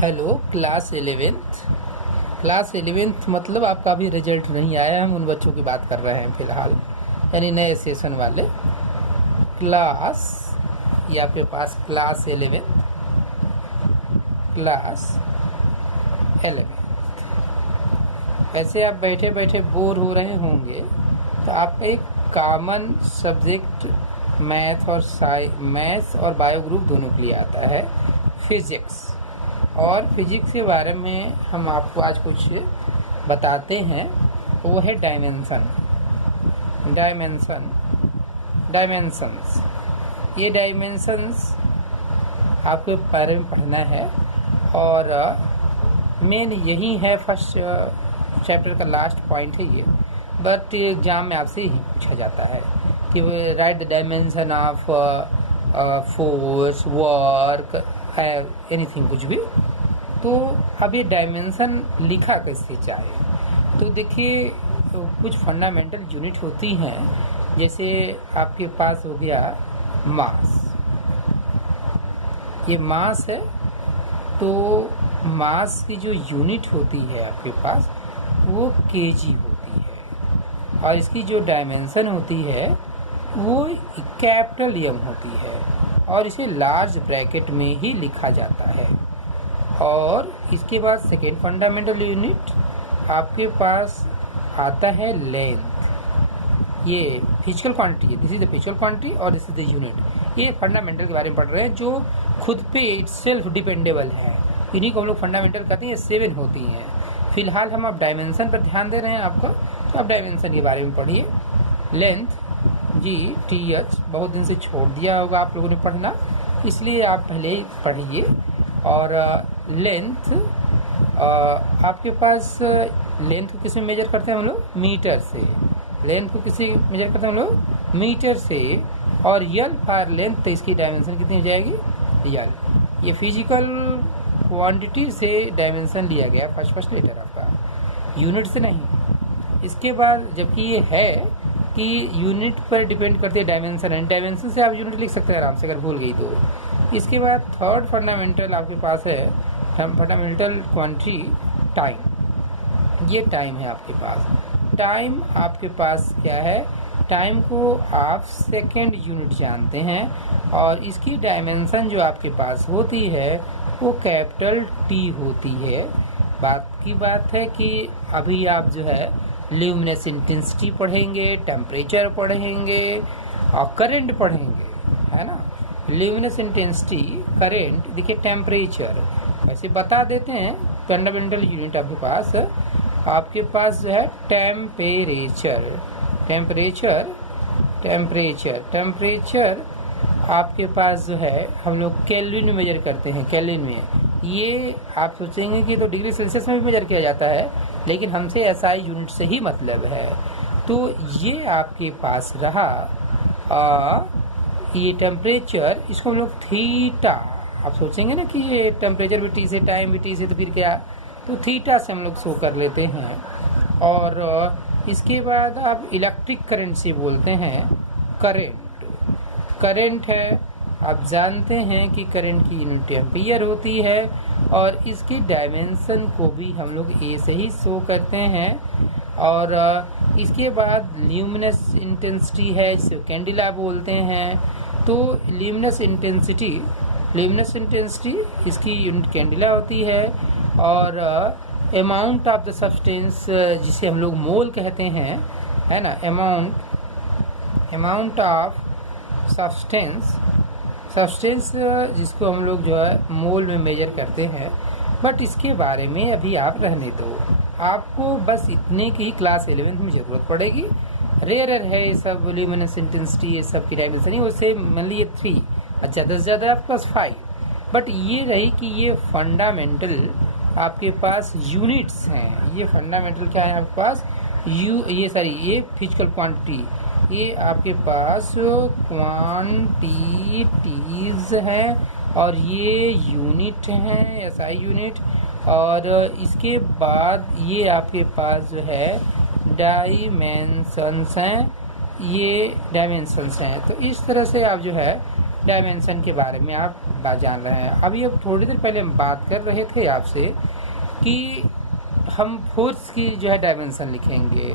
Hello class 11th मतलब आपका अभी रिजल्ट नहीं आया। हम उन बच्चों की बात कर रहे हैं फ़िलहाल, यानी नए सेशन वाले क्लास। ये आपके पास क्लास 11 ऐसे आप बैठे बैठे बोर हो रहे होंगे तो आपका एक कॉमन सब्जेक्ट मैथ्स और बायो ग्रुप दोनों के लिए आता है, फिज़िक्स। और फिजिक्स के बारे में हम आपको आज कुछ बताते हैं, वो है डायमेंशंस। ये डायमेंशंस आपके बारे में पढ़ना है और मेन यही है, फर्स्ट चैप्टर का लास्ट पॉइंट है ये। बट एग्जाम में आपसे यही पूछा जाता है कि right the dimension of force, work, anything, कुछ भी। तो अब ये डायमेंशन लिखा कैसे जाए, तो देखिए कुछ फंडामेंटल यूनिट होती हैं। जैसे आपके पास हो गया मास, ये मास है। तो मास की जो यूनिट होती है आपके पास वो केजी होती है, और इसकी जो डायमेंशन होती है वो कैपिटल एम होती है, और इसे लार्ज ब्रैकेट में ही लिखा जाता है। और इसके बाद सेकेंड फंडामेंटल यूनिट आपके पास आता है लेंथ। ये फिजिकल क्वांटिटी है, this is the physical quantity और दिस इज द यूनिट। ये फंडामेंटल के बारे में पढ़ रहे हैं जो खुद पे इटसेल्फ डिपेंडेबल है। इन्हीं को हम लोग फंडामेंटल कहते हैं। 7 होती हैं। फिलहाल हम अब डायमेंशन पर ध्यान दे रहे हैं आपको, तो आप डायमेंशन के बारे में पढ़िए। लेंथ GTH बहुत दिन से छोड़ दिया होगा आप लोगों ने पढ़ना, इसलिए आप पहले ही पढ़िए। और लेंथ आपके पास, लेंथ को किसी मेजर करते हैं हम लोग मीटर से। लेंथ को किसी मेजर करते हैं हम लोग मीटर से। और यल फॉर लेंथ, तो इसकी डायमेंशन कितनी हो जाएगी, यल। ये फिजिकल क्वांटिटी से डायमेंशन लिया गया, फर्स्ट लेटर आपका, यूनिट से नहीं। इसके बाद जबकि ये है कि यूनिट पर डिपेंड करती है डायमेंशन है, डायमेंशन से आप यूनिट लिख सकते हैं आराम से, अगर भूल गई तो। इसके बाद थर्ड फंडामेंटल आपके पास है, फंडामेंटल क्वांटिटी टाइम। ये टाइम है आपके पास। टाइम आपके पास क्या है, टाइम को आप सेकेंड यूनिट जानते हैं, और इसकी डायमेंशन जो आपके पास होती है वो कैपिटल T होती है। बात है कि अभी आप जो है ल्यूमिनस इंटेंसिटी पढ़ेंगे, टेम्परेचर पढ़ेंगे और करंट पढ़ेंगे, है ना। ल्यूमिनस इंटेंसिटी, करंट, देखिए टेम्परेचर, ऐसे बता देते हैं। फंडामेंटल यूनिट आपके पास जो है टेम्परेचर आपके पास जो है हम लोग केल्विन में मेजर करते हैं, केल्विन में। ये आप सोचेंगे कि तो डिग्री सेल्सियस में भी मेजर किया जाता है, लेकिन हमसे SI यूनिट से ही मतलब है। तो ये आपके पास रहा ये टेम्परेचर, इसको हम लोग थीटा, आप सोचेंगे ना कि ये टेम्परेचर भी T से, टाइम भी T से, तो फिर क्या, तो थीटा से हम लोग शो कर लेते हैं। और इसके बाद आप इलेक्ट्रिक करंट से बोलते हैं करंट है। आप जानते हैं कि करंट की यूनिट एम्पियर होती है, और इसकी डायमेंशन को भी हम लोग A से ही शो करते हैं। और इसके बाद ल्यूमिनस इंटेंसिटी है, जिसे कैंडिला बोलते हैं। तो ल्यूमिनस इंटेंसिटी इसकी यूनिट कैंडिला होती है। और अमाउंट ऑफ द सब्सटेंस, जिसे हम लोग मोल कहते हैं, है ना, अमाउंट ऑफ सब्सटेंस जिसको हम लोग जो है मोल में मेजर करते हैं। बट इसके बारे में अभी आप रहने दो, आपको बस इतने की ही क्लास 11th में ज़रूरत पड़ेगी। रेयर है ये सब, ल्यूमिनस इंटेंसिटी, ये सब की डायमेंशन ही उससे मान लीजिए 3, ज़्यादा से ज़्यादा आप +5। बट ये रही कि ये फंडामेंटल आपके पास यूनिट्स हैं। ये फंडामेंटल क्या है आपके पास, ये फिजिकल क्वांटिटी, ये आपके पास क्वांटिटीज हैं, और ये यूनिट हैं, SI यूनिट। और इसके बाद ये आपके पास जो है डायमेंशंस हैं, ये डायमेंशंस हैं। तो इस तरह से आप जो है डायमेंशन के बारे में आप जान रहे हैं। अभी अब थोड़ी देर पहले हम बात कर रहे थे आपसे कि हम फोर्स की जो है डायमेंशन लिखेंगे,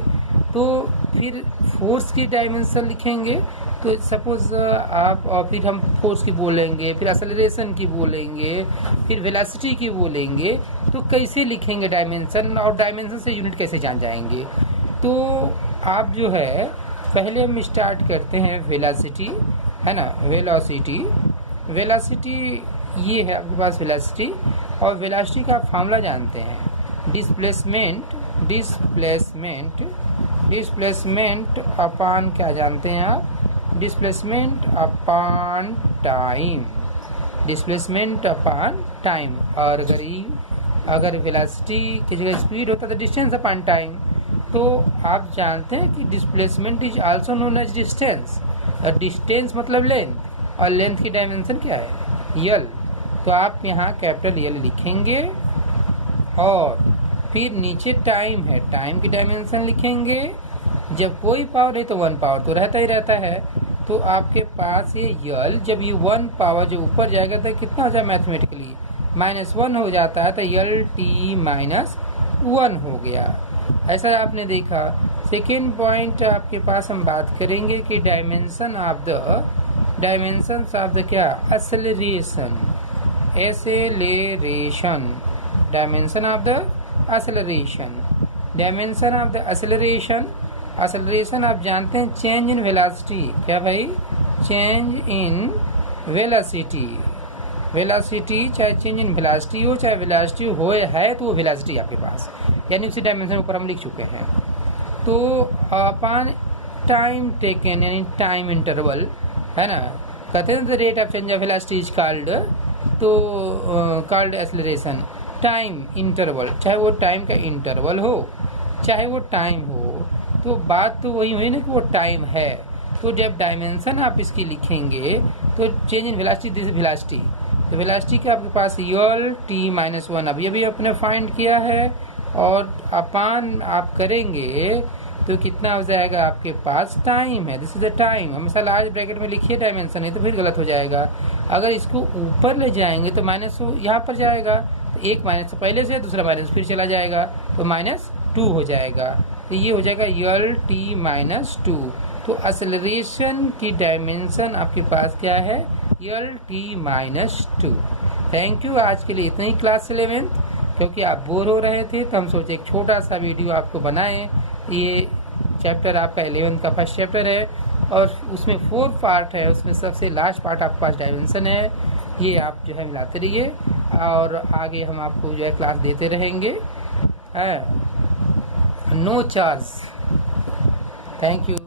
तो फिर फोर्स की डायमेंशन लिखेंगे तो सपोज आप, और फिर हम फोर्स की बोलेंगे, फिर एक्सेलरेशन की बोलेंगे, फिर वेलोसिटी की बोलेंगे, तो कैसे लिखेंगे डायमेंशन, और डायमेंशन से यूनिट कैसे जान जाएंगे। तो आप जो है पहले हम स्टार्ट करते हैं वेलोसिटी, है ना। वेलोसिटी ये है आपके पास वेलोसिटी, और वेलोसिटी का फार्मूला जानते हैं, डिस्प्लेसमेंट अपान क्या जानते हैं आप, डिस्प्लेसमेंट अपान टाइम। और अगर वेलोसिटी की जगह स्पीड होता तो डिस्टेंस अपान टाइम। तो आप जानते हैं कि displacement is also known as distance, और डिस्टेंस मतलब लेंथ, और लेंथ की डायमेंशन क्या है, यल। तो आप यहाँ कैपिटल यल लिखेंगे, और फिर नीचे टाइम है, टाइम की डायमेंशन लिखेंगे। जब कोई पावर है तो 1 पावर तो रहता ही रहता है, तो आपके पास ये यल, जब ये 1 पावर जो ऊपर जाएगा तो कितना हो जाए मैथमेटिकली, -1 हो जाता है, तो यल टी -1 हो गया। ऐसा आपने देखा। सेकेंड पॉइंट आपके पास हम बात करेंगे कि डायमेंशन ऑफ द क्या, acceleration, dimension of the acceleration आप जानते हैं चेंज इन वेलोसिटी। क्या भाई, चेंज इन वेलोसिटी, चाहे चेंज इन वेलोसिटी हो चाहे वेलोसिटी हो है, तो वो वेलोसिटी आपके पास, यानी उसी डायमेंशन ऊपर हम लिख चुके हैं। तो अपॉन टाइम टेकन, यानी टाइम इंटरवल, है ना, कहते हैं the rate of change of velocity is called acceleration. Time interval, चाहे वो टाइम का इंटरवल हो चाहे वो टाइम हो, तो बात तो वही हुई ना कि वो टाइम है। तो जब डायमेंशन आप इसकी लिखेंगे तो change in velocity, this velocity, तो वेलोसिटी का आपके पास यल टी -1 अभी अपने फाइंड किया है, और अपान आप करेंगे तो कितना हो जाएगा आपके पास, टाइम है, दिस इज द टाइम। हमेशा लार्ज ब्रैकेट में लिखिए डायमेंशन, नहीं तो फिर गलत हो जाएगा। अगर इसको ऊपर ले जाएंगे तो माइनस यहाँ पर जाएगा, तो एक माइनस पहले से, दूसरा माइनस फिर चला जाएगा, तो -2 हो जाएगा। तो ये हो जाएगा यल टी -2। तो एक्सेलरेशन की डायमेंशन आपके पास क्या है, यल टी -2। Thank you. आज के लिए इतना ही क्लास 11th, क्योंकि आप बोर हो रहे थे तो हम सोचे एक छोटा सा वीडियो आपको बनाएं। ये चैप्टर आपका 11th का फर्स्ट चैप्टर है, और उसमें 4 पार्ट है, उसमें सबसे लास्ट पार्ट आपके पास डायमेंशन है। ये आप जो है मिलाते रहिए, और आगे हम आपको जो है क्लास देते रहेंगे, है, नो चार्ज। Thank you.